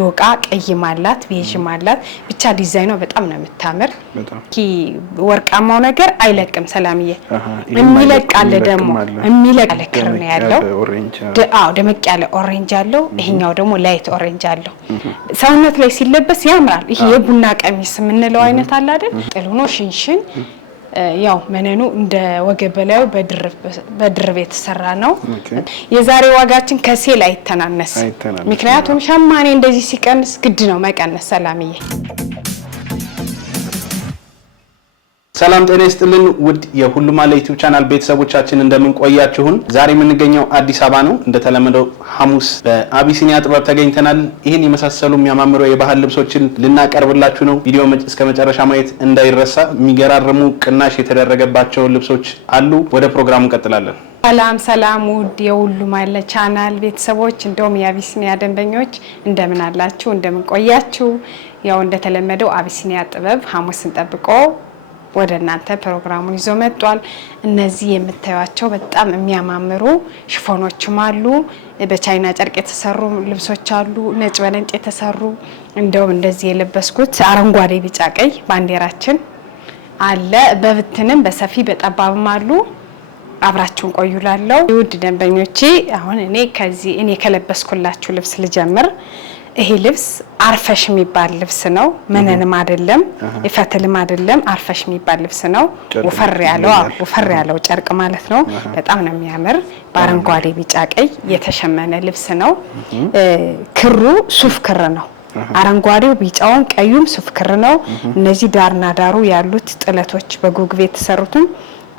ዶቃ ቀይም አላት ቤዥም አላት ብቻ ዲዛይኗ በጣም ነው የምታምር ኪ ወርቃማው ነገር አይለቅም ሰላምዬ የሚለቃለ ደግሞ የሚለቃለ ክር ነው ያለው ደመቅ ያለ ኦሬንጅ አለው ይሄኛው ደግሞ ላይት ኦሬንጅ አለው ሰውነት ላይ ሲለበስ ያምራል ይሄ የቡና ቀሚስ ምንለው አይነት አለ አይደል ጥልሆ ሽንሽን ያው መነኑ እንደ ወገበላው በድርብ የተሰራ ነው የዛሬ ዋጋችን ከሴል አይተናነስ ምክንያቱም ሸማኔ እንደዚህ ሲቀንስ ግድ ነው መቀነስ ሰላምዬ ሰላም ጤና ይስጥልን ውድ የሁሉም አለ ዩቲዩብ ቻናል ቤተሰቦቻችን እንደምን ቆያችሁን ዛሬ የምንገኘው አዲስ አበባ ነው እንደተለመደው ሐሙስ በአቢሲኒያ ጥበብ ተገኝተናል ይሄን የመሳሰሉ የሚያማምሩ የባህል ልብሶችን ልናቀርብላችሁ ነው ቪዲዮ እስከ መጨረሻ ማየት እንዳይረሳ የሚገራርሙ ቅናሽ የተደረገባቸው ልብሶች አሉ ወደ ፕሮግራሙ እንቀጥላለን ሰላም ውድ የሁሉም አለ ቻናል ቤተሰቦች እንደውም የአቢሲኒያ ደንበኞች እንደምን አላችሁ እንደምን ቆያችሁ ያው እንደተለመደው አቢሲኒያ ጥበብ ሐሙስን ጠብቆ ወደ እናንተ ፕሮግራሙን ይዞ መጥቷል እነዚህ የምታዩቸው በጣም የሚያማምሩ ሽፎኖችም አሉ በቻይና ጨርቅ የተሰሩ ልብሶች አሉ ነጭ በነጭ የተሰሩ እንደውም እንደዚህ የለበስኩት አረንጓዴ ቢጫ ቀይ ባንዲራችን አለ በብትንም በሰፊ በጠባብም አሉ አብራችሁን ቆዩላለው ውድ ደንበኞቼ አሁን እኔ ከለበስኩላችሁ ልብስ ልጀምር ይሄ ልብስ አርፈሽ የሚባል ልብስ ነው መነንም አይደለም ይፈትልም አይደለም አርፈሽ የሚባል ልብስ ነው ወፈር ያለው ጨርቅ ማለት ነው በጣም ነው የሚያምር በአረንጓዴ ቢጫ ቀይ የተሸመነ ልብስ ነው ክሩ ሱፍ ክር ነው አረንጓዴው ቢጫውን ቀዩም ሱፍ ክር ነው እነዚህ ዳርና ዳሩ ያሉት ጥለቶች በጉግቤ የተሰሩትም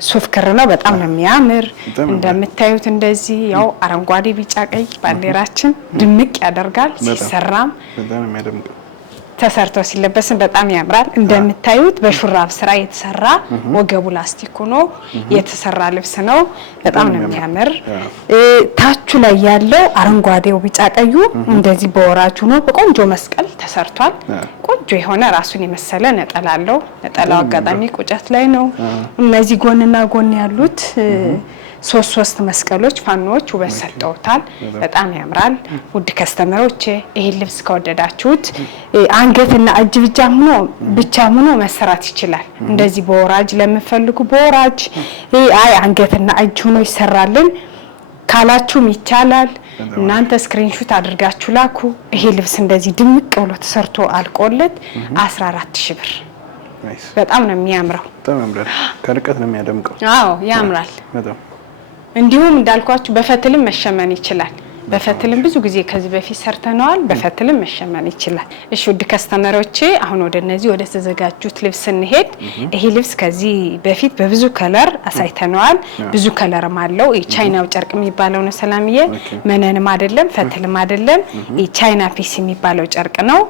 ሱፍ ክር ነው በጣም ነው የሚያምር እንደምታዩት እንደዚህ ያው አረንጓዴ ቢጫ ቀይ ባንዲራችን ድምቅ ያደርጋል ሲሰራም በጣም የሚያደምቀው ተሰርቶ ሲለበስን በጣም ያምራል እንደምታዩት በሹራብ ስራ የተሰራ ወገቡ ላስቲክ ሆኖ የተሰራ ልብስ ነው በጣም ነው የሚያምር ታቹ ላይ ያለው አረንጓዴው ቢጫ ቀዩ እንደዚህ በወራጁ ነው በቆንጆ መስቀል ተሰርቷል ቆንጆ የሆነ ራሱን የመሰለ ነጠላለው ነጠላው አጋጣሚ ቁጨት ላይ ነው እነዚህ ጎንና ጎን ያሉት ሶስት መስቀሎች ፋኖች ውበት ሰጥተውታል በጣም ያምራል ውድ ከስተመሮች ይሄ ልብስ ከወደዳችሁት አንገትና እጅ ብቻ ሆኖ መሰራት ይችላል እንደዚህ በወራጅ ለምፈልጉ በወራጅ አንገትና እጅ ሆኖ ይሰራልን ካላችሁም ይቻላል እናንተ ስክሪንሾት አድርጋችሁ ላኩ ይሄ ልብስ እንደዚህ ድምቅ ብሎ ተሰርቶ አልቆለት 14000 ብር በጣም ነው የሚያምረው በጣም ያምራል ከርቀት ነው የሚያደምቀው ያምራል በጣም እንዲሁም እንዳልኳችሁ በፈትልም መሸመን ይችላል በፈትልም ብዙ ጊዜ ከዚህ በፊት ሰርተናል በፈትልም መሸመን ይችላል እሺ ውድ ከስተመሮቼ አሁን ወደ ተዘጋጁት ልብስ እንሄድ ይሄ ልብስ ከዚህ በፊት በብዙ ከለር አሳይተናል ብዙ ከለርም አለው የቻይናው ጨርቅ የሚባለው ነው ሰላምዬ መነንም አይደለም ፈትልም አይደለም የቻይና ፒስ የሚባለው ጨርቅ ነው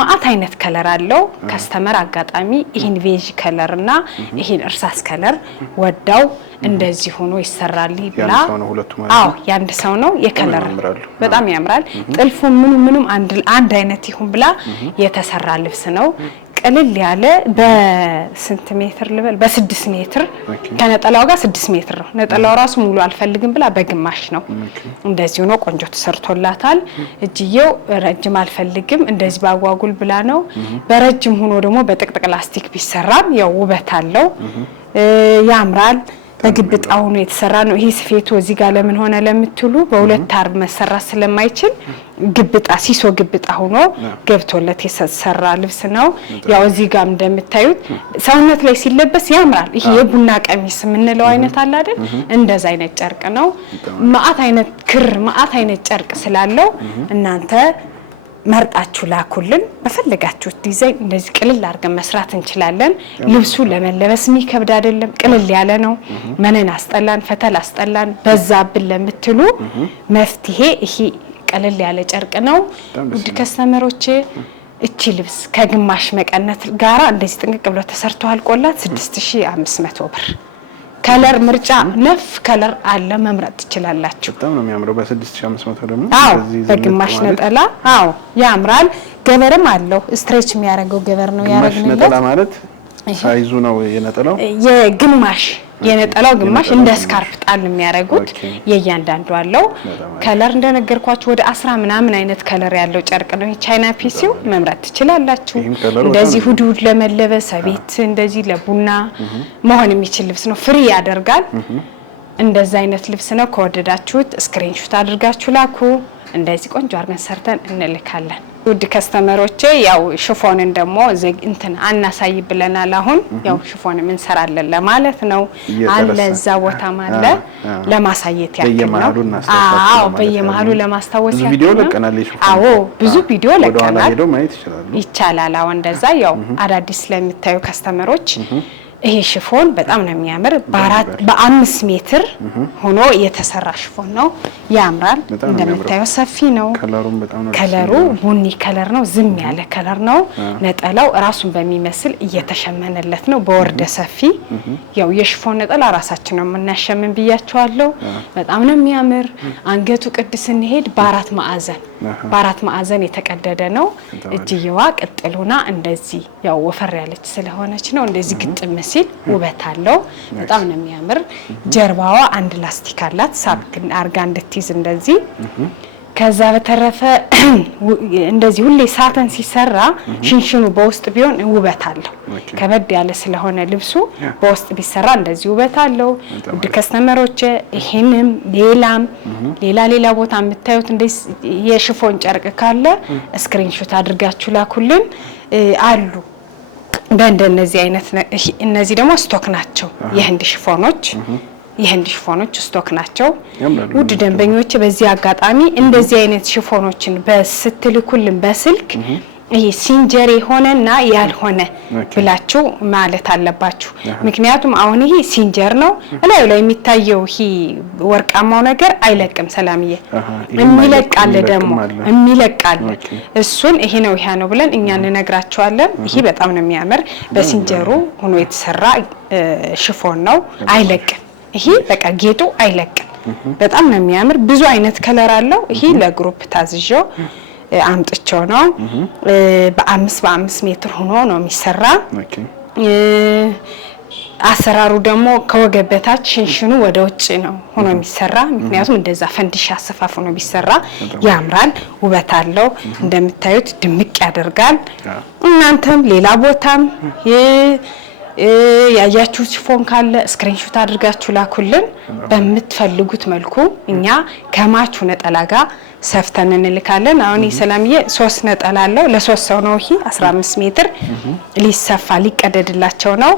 ማአት አይነት ከለር አለው ከስተመር አጋጣሚ ይሄን ቬጅ ከለርና ይሄን እርሳስ ከለር ወዳው እንደዚህ ሆኖ ይሰራል ይብላ ያንድ ሰው ነው የከለር በጣም ያምራል ጥልፉ ምኑም አንድ አይነት ይሁን ብላ የተሰራ ልብስ ነው ቀለል ያለ በስንት ሜትር ልበል በ6 ሜትር ከነጠላው ጋር 6 ሜትር ነው ነጠላው ራሱ ሙሉ አልፈልግም ብላ በግማሽ ነው እንደዚህ ሆኖ ቆንጆ ተሰርቶላታል እጅየው ረጅም አልፈልግም እንደዚህ ባጓጉል ብላ ነው በረጅም ሆኖ ደግሞ በጥቅጥቅ ላስቲክ ቢሰራም ያው ውበት አለው ያምራል በግብጣው ነው የተሰራ ነው ይሄ ስፌቱ እዚህ ጋር ለምን ሆነ ለምትሉ በሁለት አርብ መሰራት ስለማይችል ግብጣ ሲሶ ግብጣ ሆኖ ገብቶለት የተሰራ ልብስ ነው ያው እዚህ ጋር እንደምታዩት ሰውነት ላይ ሲለበስ ያምራል ይሄ የቡና ቀሚስ ምንለው አይነት አለ አይደል እንደዛ አይነት ጨርቅ ነው ማአት አይነት ክር ማአት አይነት ጨርቅ ስላለው እናንተ መርጣችሁ ላኩልን በፈለጋችሁት ዲዛይን እንደዚህ ቅልል አድርገን መስራት እንችላለን ልብሱ ለመለበስ የሚከብድ አይደለም ቅልል ያለ ነው መነን አስጠላን ፈተል አስጠላን በዛብን ለምትሉ መፍትሄ ይሄ ቅልል ያለ ጨርቅ ነው ውድ ከስተመሮቼ እቺ ልብስ ከግማሽ መቀነት ጋራ እንደዚህ ጥንቅቅ ብሎ ተሰርቶ አልቆላት 6500 ብር ከለር ምርጫ ነፍ ከለር አለ መምረጥ ትችላላችሁ በጣም ነው የሚያምረው በ6500 ደግሞ በግማሽ ነጠላ ያምራል ገበርም አለው ስትሬች የሚያደርገው ገበር ነው ያረግነው ነጠላ ማለት ሳይዙ ነው የነጠላው የነጠላው ግማሽ እንደ ስካርፕ ጣል የሚያደርጉት የእያንዳንዱ አለው። ከለር እንደነገርኳችሁ ወደ 10 ምናምን አይነት ከለር ያለው ጨርቅ ነው። ቻይና ፒሲው መምረጥ ትችላላችሁ። እንደዚህ ሁድ ለመለበስ ቤት እንደዚህ ለቡና መሆን የሚችል ልብስ ነው። ፍሪ ያደርጋል። እንደዛ አይነት ልብስ ነው። ከወደዳችሁት ስክሪንሾት አድርጋችሁ ላኩ። እንደዚህ ቆንጆ አድርገን ሰርተን እንልካለን። ውድ ከስተመሮቼ ያው ሽፎንን ደግሞ እንትን አናሳይ ብለናል። አሁን ያው ሽፎን ምን ሰራለን ለማለት ነው አለ እዛ ቦታም አለ ለማሳየት ያክል ነው። አዎ በየመሃሉ ለማስታወስ ያክል ነው። አዎ ብዙ ቪዲዮ ለቀናል ይቻላል። አዎ እንደዛ ያው አዳዲስ ስለምታዩ ከስተመሮች ይሄ ሽፎን በጣም ነው የሚያምር። በ5 ሜትር ሆኖ የተሰራ ሽፎን ነው። ያምራል። እንደምታዩ ሰፊ ነው። ከለሩ ቡኒ ከለር ነው። ዝም ያለ ከለር ነው። ነጠላው ራሱን በሚመስል እየተሸመነለት ነው። በወርደ ሰፊ ያው የሽፎን ነጠላ ራሳችን ነው የምናሸምን ብያቸዋለሁ። በጣም ነው የሚያምር። አንገቱ ቅድስ እንሄድ በአራት ማዕዘን የተቀደደ ነው። እጅየዋ ቅጥሉና እንደዚህ ያው ወፈር ያለች ስለሆነች ነው እንደዚህ ግጥም ሲል ውበት አለው። በጣም ነው የሚያምር። ጀርባዋ አንድ ላስቲክ አላት ሳብ አርጋ እንድትይዝ እንደዚህ። ከዛ በተረፈ እንደዚህ ሁሌ ሳተን ሲሰራ ሽንሽኑ በውስጥ ቢሆን ውበት አለው። ከበድ ያለ ስለሆነ ልብሱ በውስጥ ቢሰራ እንደዚህ ውበት አለው። ውድ ከስተመሮች ይሄንም ሌላ ቦታ የምታዩት እንደዚህ የሽፎን ጨርቅ ካለ ስክሪንሾት አድርጋችሁ ላኩልን አሉ። በእንደነዚህ አይነት እነዚህ ደግሞ ስቶክ ናቸው። የህንድ ሽፎኖች ስቶክ ናቸው። ውድ ደንበኞች በዚህ አጋጣሚ እንደዚህ አይነት ሽፎኖችን በስትልኩልን በስልክ ይሄ ሲንጀር የሆነና ያልሆነ ብላችሁ ማለት አለባችሁ። ምክንያቱም አሁን ይሄ ሲንጀር ነው እላዩ ላይ የሚታየው ይሄ ወርቃማው ነገር አይለቅም። ሰላምዬ የሚለቃል እሱን ይሄ ነው ብለን እኛ እንነግራቸዋለን። ይሄ በጣም ነው የሚያምር። በሲንጀሩ ሆኖ የተሰራ ሽፎን ነው። አይለቅም። ይሄ በቃ ጌጡ አይለቅም። በጣም ነው የሚያምር። ብዙ አይነት ከለር አለው። ይሄ ለግሩፕ ታዝዤው አምጥቼው ነው። በ5 ሜትር ሆኖ ነው የሚሰራ። አሰራሩ ደግሞ ከወገብ በታች ሽንሽኑ ወደ ውጭ ነው ሆኖ የሚሰራ። ምክንያቱም እንደዛ ፈንዲሻ አሰፋፍ ነው ቢሰራ ያምራል፣ ውበት አለው። እንደምታዩት ድምቅ ያደርጋል። እናንተም ሌላ ቦታም ያያችሁት ሽፎን ካለ ስክሪንሾት አድርጋችሁ ላኩልን። በምትፈልጉት መልኩ እኛ ከማቹ ነጠላ ጋር ሰፍተን እንልካለን። አሁን ሰላምዬ 3 ነጠላ አለው። ለ3 ሰው ነው። ይሄ 15 ሜትር ሊሰፋ ሊቀደድላቸው ነው።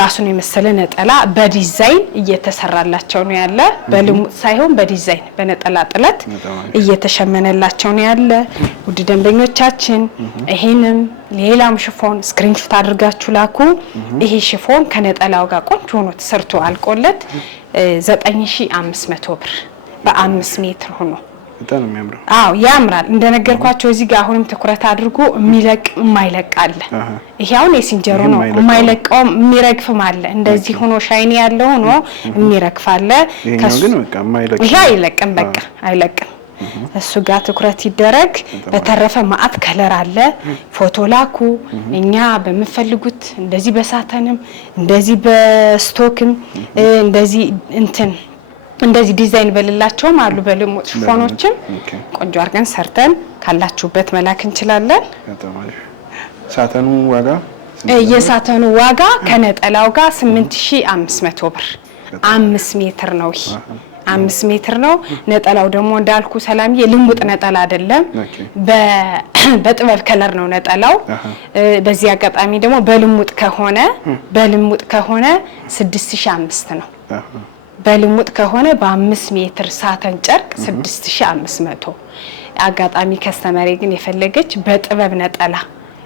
ራሱን የመሰለ ነጠላ በዲዛይን እየተሰራላቸው ነው ያለ። በልሙጥ ሳይሆን በዲዛይን በነጠላ ጥለት እየተሸመነላቸው ነው ያለ። ውድ ደንበኞቻችን ይሄንም ሌላም ሽፎን ስክሪንሾት አድርጋችሁ ላኩ። ይሄ ሽፎን ከነጠላው ጋር ቆንጆ ሆኖ ተሰርቶ አልቆለት 9500 ብር በ5 ሜትር ሆኖ በጣም የሚያምረው። አዎ ያምራል። እንደነገርኳቸው እዚህ ጋር አሁንም ትኩረት አድርጎ የማይለቅ አለ። ይሄ አሁን የሲንጀሩ ነው። የማይለቀው የሚረግፍም አለ። እንደዚህ ሆኖ ሻይኒ ያለው ሆኖ የሚረግፍ አለ። ይሄ አይለቅም፣ በቃ አይለቅም። እሱ ጋር ትኩረት ይደረግ። በተረፈ ማአት ከለር አለ። ፎቶ ላኩ። እኛ በመፈልጉት እንደዚህ በሳተንም እንደዚህ በስቶክም እንደዚህ ዲዛይን በልላቸውም አሉ። በልሙጥ ሽፎኖችም ቆንጆ አድርገን ሰርተን ካላችሁበት መላክ እንችላለን። ሳተኑ ዋጋ የሳተኑ ዋጋ ከነጠላው ጋር 8500 ብር 5 ሜትር ነው። ይሄ 5 ሜትር ነው። ነጠላው ደግሞ እንዳልኩ ሰላምዬ ልሙጥ ነጠላ አይደለም፣ በጥበብ ከለር ነው ነጠላው። በዚህ አጋጣሚ ደግሞ በልሙጥ ከሆነ 6500 ነው። በልሙጥ ከሆነ በ5 ሜትር ሳተን ጨርቅ 6500። አጋጣሚ ከስተመሬ ግን የፈለገች በጥበብ ነጠላ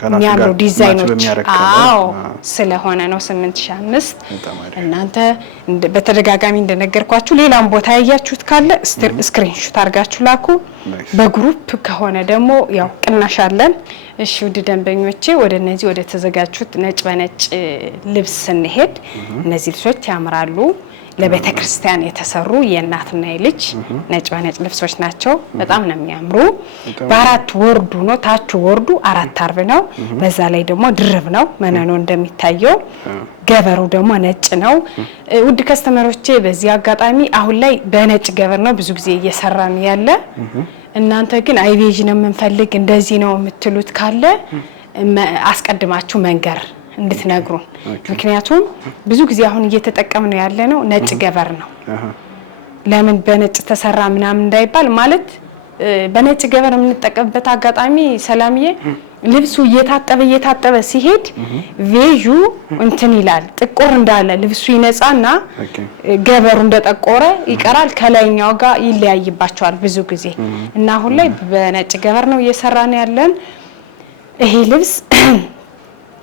የሚያምሩ ዲዛይኖች ስለሆነ ነው 8500። እናንተ በተደጋጋሚ እንደነገርኳችሁ ሌላም ቦታ ያያችሁት ካለ ስክሪንሾት አድርጋችሁ ላኩ። በግሩፕ ከሆነ ደግሞ ያው ቅናሽ አለን። እሺ ውድ ደንበኞቼ ወደ ተዘጋጁት ነጭ በነጭ ልብስ ስንሄድ እነዚህ ልብሶች ያምራሉ። ለቤተክርስቲያን የተሰሩ የእናትና የልጅ ነጭ በነጭ ልብሶች ናቸው። በጣም ነው የሚያምሩ። በአራት ወርዱ ነው፣ ታቹ ወርዱ 4 አርብ ነው። በዛ ላይ ደግሞ ድርብ ነው መነኑ እንደሚታየው። ገበሩ ደግሞ ነጭ ነው። ውድ ከስተመሮቼ በዚህ አጋጣሚ አሁን ላይ በነጭ ገበር ነው ብዙ ጊዜ እየሰራን ያለ። እናንተ ግን አይቬጅ ነው የምንፈልግ እንደዚህ ነው የምትሉት ካለ አስቀድማችሁ መንገር እንድትነግሩን። ምክንያቱም ብዙ ጊዜ አሁን እየተጠቀምነው ያለ ነው ነጭ ገበር ነው። ለምን በነጭ ተሰራ ምናምን እንዳይባል ማለት በነጭ ገበር የምንጠቀምበት አጋጣሚ ሰላምዬ ልብሱ እየታጠበ ሲሄድ ቬጁ እንትን ይላል ጥቁር እንዳለ ልብሱ ይነጻና ገበሩ እንደጠቆረ ይቀራል። ከላይኛው ጋር ይለያይባቸዋል ብዙ ጊዜ እና አሁን ላይ በነጭ ገበር ነው እየሰራን ያለን። ይሄ ልብስ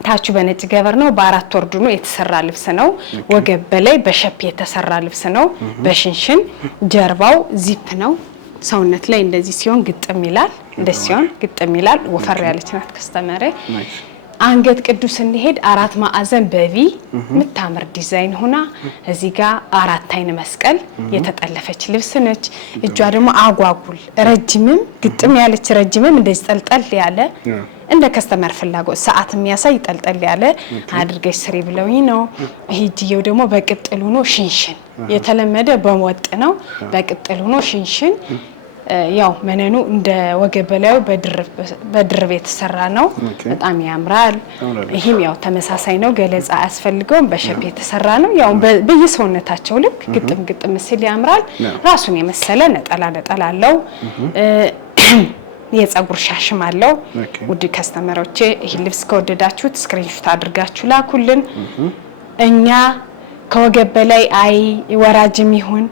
ታቹ በነጭ ገበር ነው። በ4 ወርዱ ነው የተሰራ ልብስ ነው። ወገብ በላይ በሸፕ የተሰራ ልብስ ነው። በሽንሽን ጀርባው ዚፕ ነው። ሰውነት ላይ እንደዚህ ሲሆን ግጥም ይላል። እንደዚህ ሲሆን ግጥም ይላል። ወፈር ያለች ናት ከስተመረ። አንገት ቅዱስ እንሄድ 4 ማዕዘን በቪ ምታምር ዲዛይን ሆና እዚህ ጋር 4 አይን መስቀል የተጠለፈች ልብስ ነች። እጇ ደግሞ አጓጉል ረጅምም ግጥም ያለች ረጅምም እንደዚህ ጠልጠል ያለ እንደ ከስተመር ፍላጎት ሰዓት የሚያሳይ ጠልጠል ያለ አድርገሽ ስሪ ብለውኝ ነው። ይሄ እጅየው ደግሞ በቅጥል ሆኖ ሽንሽን የተለመደ በወጥ ነው። በቅጥል ሆኖ ሽንሽን ያው መነኑ እንደ ወገብ በላዩ በድርብ የተሰራ ነው። በጣም ያምራል። ይሄም ያው ተመሳሳይ ነው፣ ገለጻ አያስፈልገውም። በሸፕ የተሰራ ነው። ያው በየሰውነታቸው ልክ ግጥም ሲል ያምራል። ራሱን የመሰለ ነጠላ አለው። የፀጉር ሻሽም አለው። ውድ ከስተመሮቼ ይሄ ልብስ ከወደዳችሁት ስክሪንሾት አድርጋችሁ ላኩልን። እኛ ከወገብ በላይ አይ ወራጅም ይሁን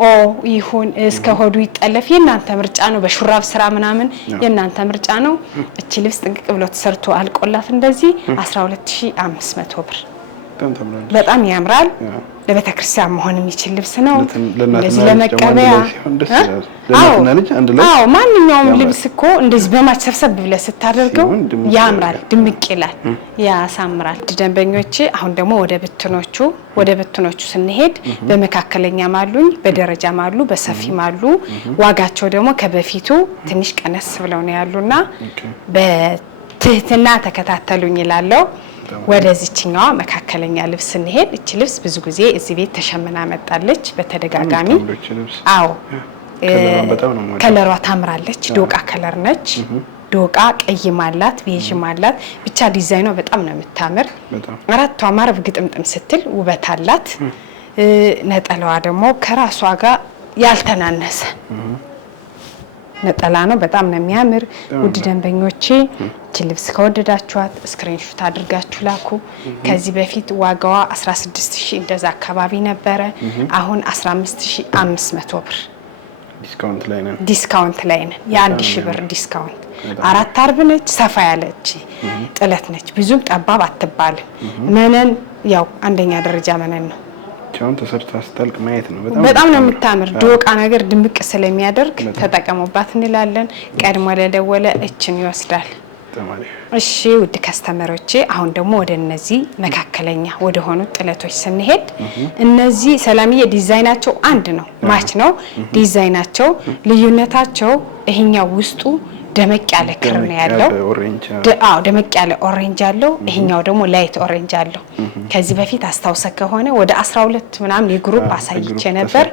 ኦ ይሁን እስከ ሆዱ ይጠለፍ የናንተ ምርጫ ነው። በሹራብ ስራ ምናምን የናንተ ምርጫ ነው። እቺ ልብስ ጥንቅቅ ብሎ ተሰርቶ አልቆላት እንደዚህ 12500 ብር በጣም ያምራል። ለቤተክርስቲያን መሆን የሚችል ልብስ ነው። እንደዚህ ለመቀበያ አዎ ማንኛውም ልብስ እኮ እንደዚህ በማች ሰብሰብ ብለ ስታደርገው ያምራል፣ ድምቅ ይላል፣ ያሳምራል። ደንበኞቼ አሁን ደግሞ ወደ ብትኖቹ ስንሄድ በመካከለኛ ማሉኝ፣ በደረጃ ማሉ፣ በሰፊ ማሉ። ዋጋቸው ደግሞ ከበፊቱ ትንሽ ቀነስ ብለው ነው ያሉና በትህትና ተከታተሉኝ ይላለው። ወደዚህኛዋ መካከለኛ ልብስ እንሄድ። እቺ ልብስ ብዙ ጊዜ እዚህ ቤት ተሸምና መጣለች በተደጋጋሚ። አዎ ከለሯ ታምራለች። ዶቃ ከለር ነች። ዶቃ ቀይም አላት፣ ቤዥም አላት። ብቻ ዲዛይኗ በጣም ነው የምታምር። 4ቷ ማረብ ግጥምጥም ስትል ውበት አላት። ነጠላዋ ደግሞ ከራሷ ጋር ያልተናነሰ ነጠላ ነው። በጣም ነው የሚያምር። ውድ ደንበኞቼ እቺ ልብስ ከወደዳችኋት ስክሪንሾት አድርጋችሁ ላኩ። ከዚህ በፊት ዋጋዋ 16000 እንደዛ አካባቢ ነበረ። አሁን 15500 ብር ዲስካውንት ላይ ነን። የ1000 ብር ዲስካውንት። 4 አርብ ነች፣ ሰፋ ያለች ጥለት ነች። ብዙም ጠባብ አትባልም። መነን ያው አንደኛ ደረጃ መነን ነው። ቻውን ተሰርታ ስታልቅ ማየት ነው። በጣም ነው የምታምር። ዶቃ ነገር ድምቅ ስለሚያደርግ ተጠቀሙባት እንላለን። ቀድሞ ለደወለ እችን ይወስዳል። እሺ ውድ ከስተመሮቼ አሁን ደግሞ ወደ እነዚህ መካከለኛ ወደ ሆኑ ጥለቶች ስንሄድ እነዚህ ሰላምዬ ዲዛይናቸው አንድ ነው፣ ማች ነው ዲዛይናቸው። ልዩነታቸው ይሄኛው ውስጡ ደመቅ ያለ ክር ነው ያለው። አዎ ደመቅ ያለ ኦሬንጅ አለው። ይሄኛው ደግሞ ላይት ኦሬንጅ አለው። ከዚህ በፊት አስታውሰ ከሆነ ወደ 12 ምናምን የግሩፕ አሳይቼ ነበር።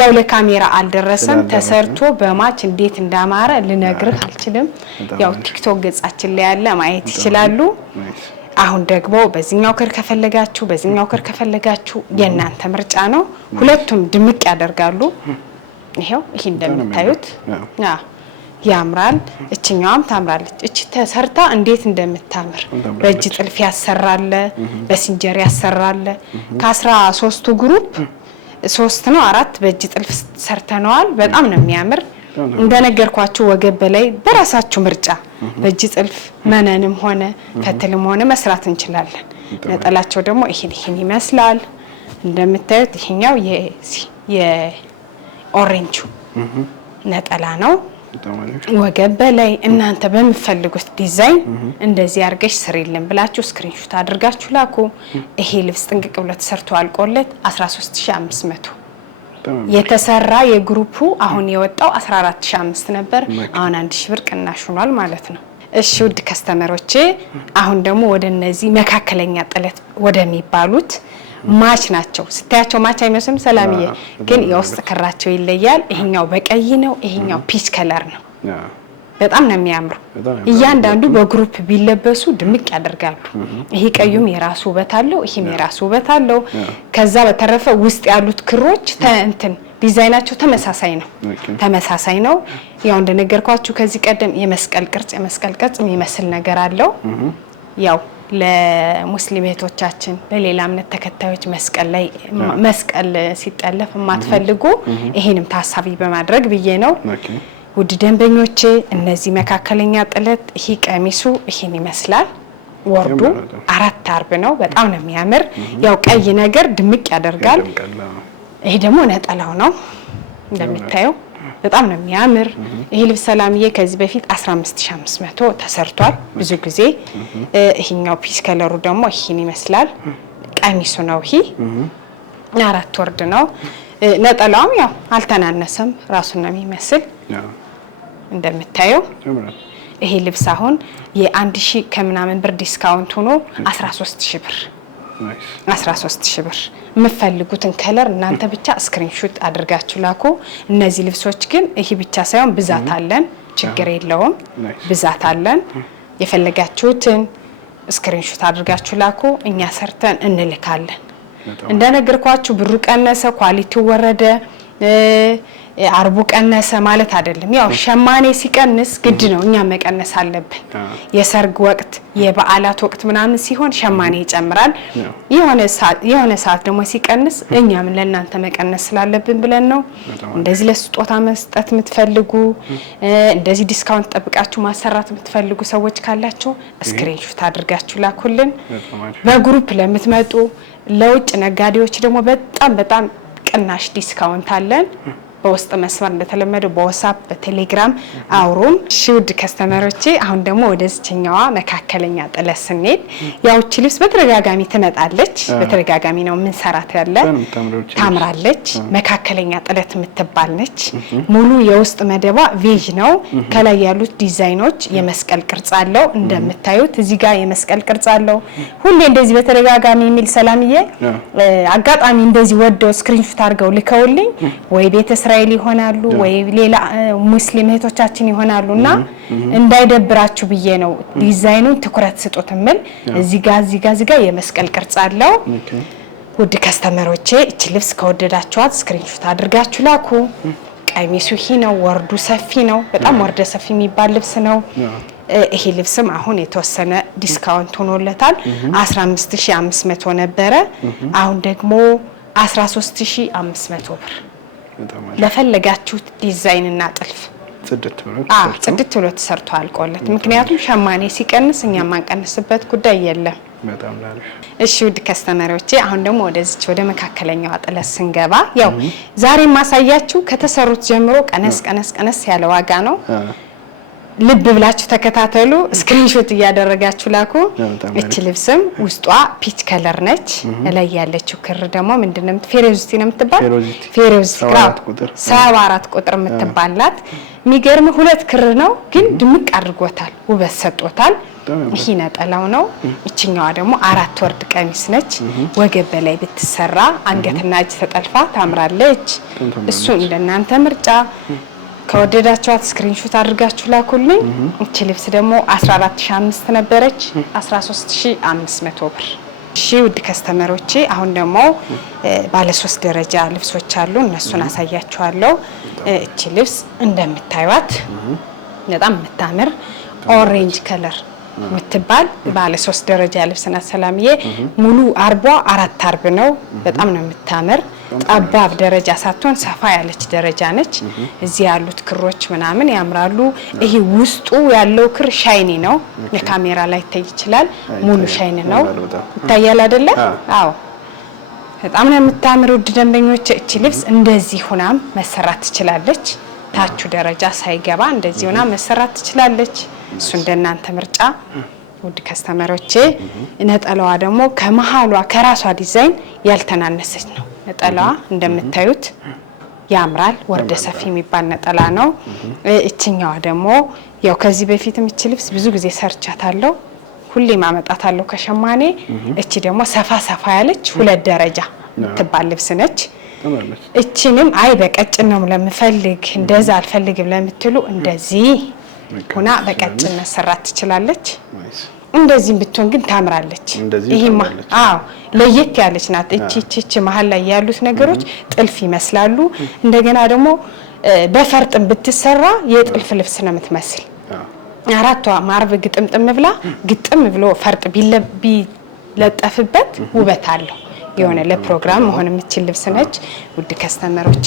ያው ለካሜራ አልደረሰም። ተሰርቶ በማች እንዴት እንዳማረ ልነግርህ አልችልም። ያው ቲክቶክ ገጻችን ላይ ያለ ማየት ይችላሉ። አሁን ደግሞ በዚህኛው ክር ከፈለጋችሁ የእናንተ ምርጫ ነው። ሁለቱም ድምቅ ያደርጋሉ። ይሄው ይሄ እንደምታዩት ያምራል። እችኛዋም ታምራለች። እቺ ተሰርታ እንዴት እንደምታምር በእጅ ጥልፍ ያሰራለ፣ በሲንጀር ያሰራለ። ከ13ቱ ግሩፕ 3 ነው 4 በእጅ ጥልፍ ሰርተነዋል። በጣም ነው የሚያምር። እንደነገርኳችሁ ወገብ በላይ በራሳችሁ ምርጫ በእጅ ጥልፍ መነንም ሆነ ፈትልም ሆነ መስራት እንችላለን። ነጠላቸው ደግሞ ይሄን ይመስላል እንደምታዩት። ይሄኛው የኦሬንጁ ነጠላ ነው። ወገብ በላይ እናንተ በምትፈልጉት ዲዛይን እንደዚህ አርገሽ ስሪልን ብላችሁ ስክሪንሾት አድርጋችሁ ላኩ። ይሄ ልብስ ጥንቅቅ ብሎ ተሰርቶ አልቆለት 13500 የተሰራ የግሩፑ አሁን የወጣው 14500 ነበር። አሁን 1000 ብር ቅናሽ ሆኗል ማለት ነው። እሺ ውድ ከስተመሮቼ አሁን ደግሞ ወደ እነዚህ መካከለኛ ጥለት ወደሚባሉት ማች ናቸው። ስታያቸው ማች አይመስልም ሰላምዬ፣ ግን የውስጥ ክራቸው ይለያል። ይሄኛው በቀይ ነው፣ ይሄኛው ፒች ከለር ነው። በጣም ነው የሚያምሩ። እያንዳንዱ በግሩፕ ቢለበሱ ድምቅ ያደርጋሉ። ይሄ ቀዩም የራሱ ውበት አለው፣ ይሄም የራሱ ውበት አለው። ከዛ በተረፈ ውስጥ ያሉት ክሮች ዲዛይናቸው ተመሳሳይ ነው። ያው እንደነገርኳችሁ ከዚህ ቀደም የመስቀል ቅርጽ የሚመስል ነገር አለው። ያው ለሙስሊም እህቶቻችን ለሌላ እምነት ተከታዮች መስቀል ሲጠለፍ የማትፈልጉ ይሄንም ታሳቢ በማድረግ ብዬ ነው። ውድ ደንበኞቼ እነዚህ መካከለኛ ጥለት ይሄ ቀሚሱ ይሄን ይመስላል። ወርዱ 4 አርብ ነው። በጣም ነው የሚያምር። ያው ቀይ ነገር ድምቅ ያደርጋል። ይሄ ደግሞ ነጠላው ነው እንደምታየው በጣም ነው የሚያምር። ይሄ ልብስ ሰላምዬ ከዚህ በፊት 15500 ተሰርቷል ብዙ ጊዜ። ይሄኛው ፒስ ከለሩ ደግሞ ይሄን ይመስላል። ቀሚሱ ነው ይሄ 4 ወርድ ነው። ነጠላውም ያው አልተናነሰም ራሱን ነው የሚመስል እንደምታየው። ይሄ ልብስ አሁን የ1000 ከምናምን ብር ዲስካውንት ሆኖ 13000 ብር 13000 ብር። የምትፈልጉትን ከለር እናንተ ብቻ ስክሪንሾት አድርጋችሁ ላኩ። እነዚህ ልብሶች ግን ይሄ ብቻ ሳይሆን ብዛት አለን፣ ችግር የለውም ብዛት አለን። የፈለጋችሁትን ስክሪንሾት አድርጋችሁ ላኩ፣ እኛ ሰርተን እንልካለን። እንደነገርኳችሁ ብሩ ቀነሰ፣ ኳሊቲው ወረደ፣ አርቡ ቀነሰ ማለት አይደለም። ያው ሸማኔ ሲቀንስ ግድ ነው እኛ መቀነስ አለብን። የሰርግ ወቅት የበዓላት ወቅት ምናምን ሲሆን ሸማኔ ይጨምራል። የሆነ ሰዓት ደግሞ ሲቀንስ እኛም ለእናንተ መቀነስ ስላለብን ብለን ነው። እንደዚህ ለስጦታ መስጠት የምትፈልጉ እንደዚህ ዲስካውንት ጠብቃችሁ ማሰራት የምትፈልጉ ሰዎች ካላችሁ ስክሪንሾት አድርጋችሁ ላኩልን። በግሩፕ ለምትመጡ ለውጭ ነጋዴዎች ደግሞ በጣም ቅናሽ ዲስካውንት አለን። በውስጥ መስመር እንደተለመደው በዋትስአፕ በቴሌግራም አውሩን። ውድ ከስተመሮቼ አሁን ደግሞ ወደዚህኛዋ መካከለኛ ጥለት ስንሄድ ያው እቺ ልብስ በተደጋጋሚ ትመጣለች። በተደጋጋሚ ነው ምን ሰራት ያለ ታምራለች። መካከለኛ ጥለት የምትባል ነች። ሙሉ የውስጥ መደባ ቬጅ ነው። ከላይ ያሉት ዲዛይኖች የመስቀል ቅርጽ አለው። እንደምታዩት እዚህ ጋር የመስቀል ቅርጽ አለው። ሁሌ እንደዚህ በተደጋጋሚ የሚል ሰላምዬ አጋጣሚ እንደዚህ ወደው ስክሪንሾት አድርገው ልከውልኝ ወይ ቤተ እስራኤል ይሆናሉ ወይ ሌላ ሙስሊም እህቶቻችን ይሆናሉና እንዳይደብራችሁ ብዬ ነው ዲዛይኑን ትኩረት ስጡት እምል። እዚህ ጋር የመስቀል ቅርጽ አለው። ውድ ከስተመሮቼ እቺ ልብስ ከወደዳችኋት ስክሪንሾት አድርጋችሁ ላኩ። ቀሚሱ ይሄ ነው። ወርዱ ሰፊ ነው። በጣም ወርደ ሰፊ የሚባል ልብስ ነው። ይሄ ልብስም አሁን የተወሰነ ዲስካውንት ሆኖለታል። 15500 ነበረ። አሁን ደግሞ 13500 ብር ለፈለጋችሁት ዲዛይን እና ጥልፍ ጽድት ብሎ ተሰርቶ አልቆለት። ምክንያቱም ሸማኔ ሲቀንስ እኛ ማንቀንስበት ጉዳይ የለም። እሺ ውድ ከስተመሮቼ አሁን ደግሞ ወደ መካከለኛው ጥለት ስንገባ ያው ዛሬ ማሳያችሁ ከተሰሩት ጀምሮ ቀነስ ያለ ዋጋ ነው። ልብ ብላችሁ ተከታተሉ። ስክሪንሾት እያደረጋችሁ ላኩ። እቺ ልብስም ውስጧ ፒች ከለር ነች። ላይ ያለችው ክር ደግሞ ምንድነው? ፌሮዚቲ ነው የምትባል። ፌሮዚቲ 74 ቁጥር የምትባላት የሚገርም ሁለት ክር ነው፣ ግን ድምቅ አድርጎታል፣ ውበት ሰጥቶታል። ይሄ ነጠላው ነው። እቺኛዋ ደግሞ 4 ወርድ ቀሚስ ነች። ወገብ በላይ ብትሰራ አንገትና እጅ ተጠልፋ ታምራለች። እሱ እንደናንተ ምርጫ። ከወደዳችኋት ስክሪንሾት አድርጋችሁ ላኩልኝ። እቺ ልብስ ደግሞ 14500 ነበረች፣ 13500 ብር። እሺ ውድ ከስተመሮቼ አሁን ደግሞ ባለ 3 ደረጃ ልብሶች አሉ፣ እነሱን አሳያችኋለሁ። እቺ ልብስ እንደምታዩት በጣም የምታምር ኦሬንጅ ከለር የምትባል ባለ 3 ደረጃ ልብስ ናት ሰላምዬ። ሙሉ አርቧ 4 አርብ ነው። በጣም ነው የምታምር። ጠባብ ደረጃ ሳትሆን ሰፋ ያለች ደረጃ ነች። እዚህ ያሉት ክሮች ምናምን ያምራሉ። ይሄ ውስጡ ያለው ክር ሻይኒ ነው። ለካሜራ ላይ ታይ ይችላል። ሙሉ ሻይኒ ነው። ይታያል አይደለ? አዎ በጣም ነው የምታምር። ውድ ደንበኞች እቺ ልብስ እንደዚህ ሆናም መሰራት ትችላለች። ታቹ ደረጃ ሳይገባ እንደዚህ ሆና መሰራት ትችላለች። እሱ እንደናንተ ምርጫ። ውድ ከስተመሮቼ ነጠላዋ ደግሞ ከመሃሏ ከራሷ ዲዛይን ያልተናነሰች ነው። ነጠላዋ እንደምታዩት ያምራል። ወርደ ሰፊ የሚባል ነጠላ ነው። እቺኛዋ ደግሞ ያው ከዚህ በፊትም እቺ ልብስ ብዙ ጊዜ ሰርቻታለሁ፣ ሁሌ ማመጣታለሁ ከሸማኔ። እቺ ደግሞ ሰፋ ሰፋ ያለች 2 ደረጃ ትባል ልብስ ነች። እቺንም አይ በቀጭን ነው ለምፈልግ እንደዛ አልፈልግም ለምትሉ እንደዚህ ሆና በቀጭን መሰራት ትችላለች። እንደዚህም ብትሆን ግን ታምራለች። ይሄማ አዎ ለየት ያለች ናት። እቺ መሃል ላይ ያሉት ነገሮች ጥልፍ ይመስላሉ። እንደገና ደግሞ በፈርጥም ብትሰራ የጥልፍ ልብስ ነው የምትመስል። አራቷ ማርብ ግጥምጥም ብላ ግጥም ብሎ ፈርጥ ቢለጠፍበት ውበት አለው። የሆነ ለፕሮግራም መሆን የምትችል ልብስ ነች። ውድ ከስተመሮቼ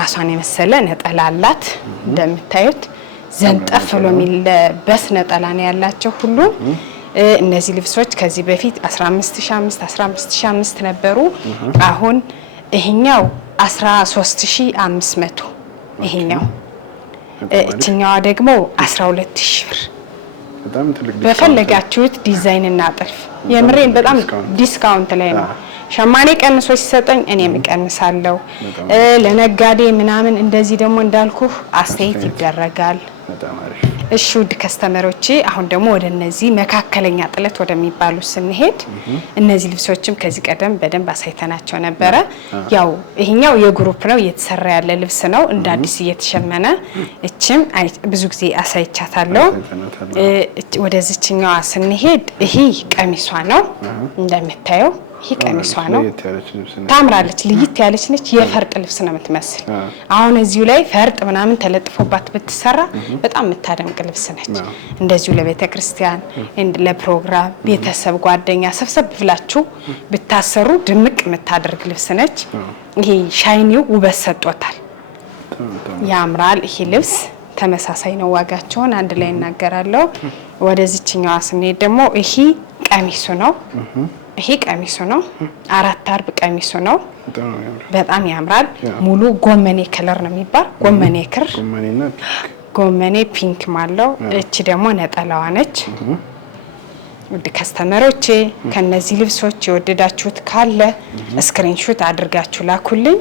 ራሷን የመሰለ ነጠላ አላት። እንደምታዩት ዘንጠፍ ብሎ የሚለበስ ነጠላ ነው ያላቸው ሁሉ። እነዚህ ልብሶች ከዚህ በፊት 15500 ነበሩ። አሁን ይሄኛው 13500 ይሄኛው። እቺኛዋ ደግሞ 12000 ብር። በጣም ትልቅ በፈለጋችሁት ዲዛይን እና ጥልፍ የምሬን በጣም ዲስካውንት ላይ ነው። ሸማኔ ቀንሶ ሲሰጠኝ እኔም እቀንሳለሁ። ለነጋዴ ምናምን እንደዚህ ደግሞ እንዳልኩ አስተያየት ይደረጋል። እሺ ውድ ከስተመሮቼ አሁን ደግሞ ወደ እነዚህ መካከለኛ ጥለት ወደሚባሉ ስንሄድ እነዚህ ልብሶችም ከዚህ ቀደም በደንብ አሳይተናቸው ነበረ። ያው ይሄኛው የግሩፕ ነው እየተሰራ ያለ ልብስ ነው እንደ አዲስ እየተሸመነ። እቺም ብዙ ጊዜ አሳይቻታለሁ። ወደዚህኛዋ ስንሄድ ይሄ ቀሚሷ ነው እንደምታየው። ይሄ ቀሚሷ ነው። ታምራለች። ልይት ያለች ነች። የፈርጥ ልብስ ነው የምትመስል። አሁን እዚሁ ላይ ፈርጥ ምናምን ተለጥፎባት ብትሰራ በጣም የምታደምቅ ልብስ ነች። እንደዚሁ ለቤተ ክርስቲያን ለፕሮግራም ቤተሰብ ጓደኛ ሰብሰብ ብላችሁ ብታሰሩ ድምቅ የምታደርግ ልብስ ነች። ይሄ ሻይኒው ውበት ሰጥቶታል። ያምራል። ይሄ ልብስ ተመሳሳይ ነው። ዋጋቸውን አንድ ላይ እናገራለሁ። ወደዚህኛዋ ስንሄድ ደግሞ ይሄ ቀሚሱ ነው። ይሄ ቀሚሱ ነው። 4 አርብ ቀሚሱ ነው። በጣም ያምራል። ሙሉ ጎመኔ ከለር ነው የሚባል ጎመኔ ክር ጎመኔ ፒንክ ማለው። እቺ ደግሞ ነጠላዋ ነች። ውድ ከስተመሮቼ ከነዚህ ልብሶች የወደዳችሁት ካለ ስክሪንሾት አድርጋችሁ ላኩልኝ።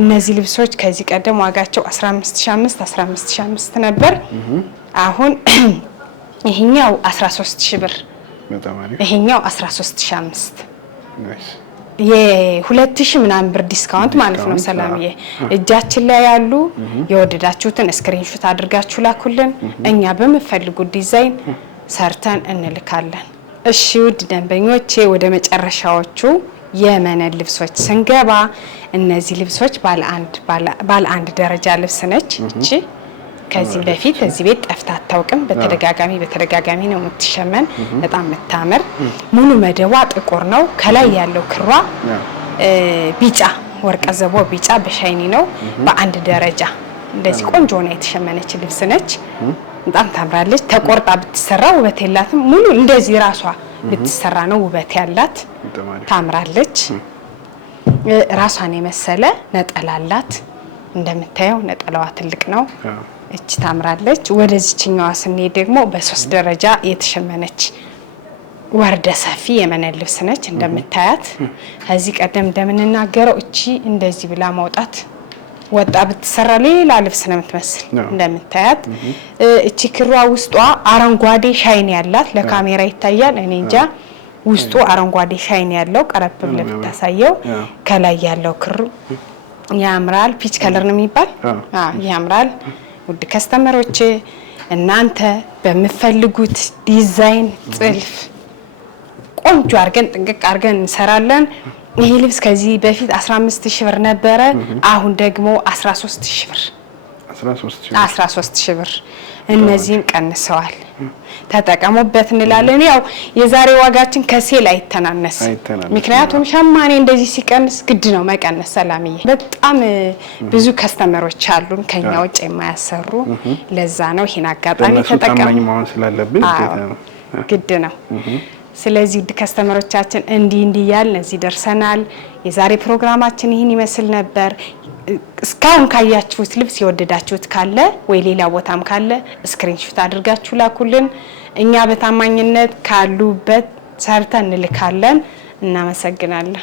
እነዚህ ልብሶች ከዚህ ቀደም ዋጋቸው 15500 ነበር። አሁን ይሄኛው 13000 ብር፣ ይሄኛው 13500 የ2000 ምናምን ብር ዲስካውንት ማለት ነው። ሰላምዬ እጃችን ላይ ያሉ የወደዳችሁትን ስክሪንሾት አድርጋችሁ ላኩልን። እኛ በመፈልጉት ዲዛይን ሰርተን እንልካለን። እሺ ውድ ደንበኞቼ ወደ መጨረሻዎቹ የመነን ልብሶች ስንገባ እነዚህ ልብሶች ባለ አንድ ደረጃ ልብስ ነች። እቺ ከዚህ በፊት እዚህ ቤት ጠፍታ አታውቅም። በተደጋጋሚ ነው የምትሸመን። በጣም የምታምር ሙሉ መደቧ ጥቁር ነው። ከላይ ያለው ክሯ ቢጫ ወርቀ ዘቦ ቢጫ በሻይኒ ነው። በአንድ ደረጃ እንደዚህ ቆንጆ ነው የተሸመነች ልብስ ነች። በጣም ታምራለች። ተቆርጣ ብትሰራ ውበት የላትም። ሙሉ እንደዚህ ራሷ ብትሰራ ነው ውበት ያላት። ታምራለች። ራሷን የመሰለ ነጠላ አላት። እንደምታየው ነጠላዋ ትልቅ ነው። እቺ ታምራለች። ወደዚህኛዋ ስንሄድ ደግሞ በ3 ደረጃ የተሸመነች ወርደ ሰፊ የመነን ልብስ ነች። እንደምታያት ከዚህ ቀደም እንደምንናገረው እቺ እንደዚህ ብላ ማውጣት ወጣ ብትሰራ ሌላ ልብስ ነው የምትመስል። እንደምታያት እቺ ክሯ ውስጧ አረንጓዴ ሻይን ያላት ለካሜራ ይታያል። እኔ እንጃ ውስጡ አረንጓዴ ሻይን ያለው ቀረብ ብለህ ብታሳየው። ከላይ ያለው ክሩ ያምራል። ፒች ከለር ነው የሚባል ያምራል። ውድ ከስተመሮቼ እናንተ በመፈልጉት ዲዛይን ጥልፍ ቆንጆ አርገን ጥንቅቅ አርገን እንሰራለን። ይሄ ልብስ ከዚህ በፊት 15000 ብር ነበረ። አሁን ደግሞ 13000 ብር 13000 ብር። እነዚህን ቀንሰዋል። ተጠቀሙበት እንላለን። ያው የዛሬ ዋጋችን ከሴል አይተናነስ። ምክንያቱም ሸማኔ እንደዚህ ሲቀንስ ግድ ነው መቀነስ። ሰላምዬ በጣም ብዙ ከስተመሮች አሉን ከኛ ውጭ የማያሰሩ። ለዛ ነው ይሄን አጋጣሚ ተጠቀሙ። ታማኝ መሆን ስላለብን ግድ ነው። ስለዚህ ውድ ከስተመሮቻችን እንዲህ ያልን እዚህ ደርሰናል። የዛሬ ፕሮግራማችን ይህን ይመስል ነበር። እስካሁን ካያችሁት ልብስ የወደዳችሁት ካለ ወይ ሌላ ቦታም ካለ ስክሪንሾት አድርጋችሁ ላኩልን። እኛ በታማኝነት ካሉበት ሰርተን እንልካለን። እናመሰግናለን።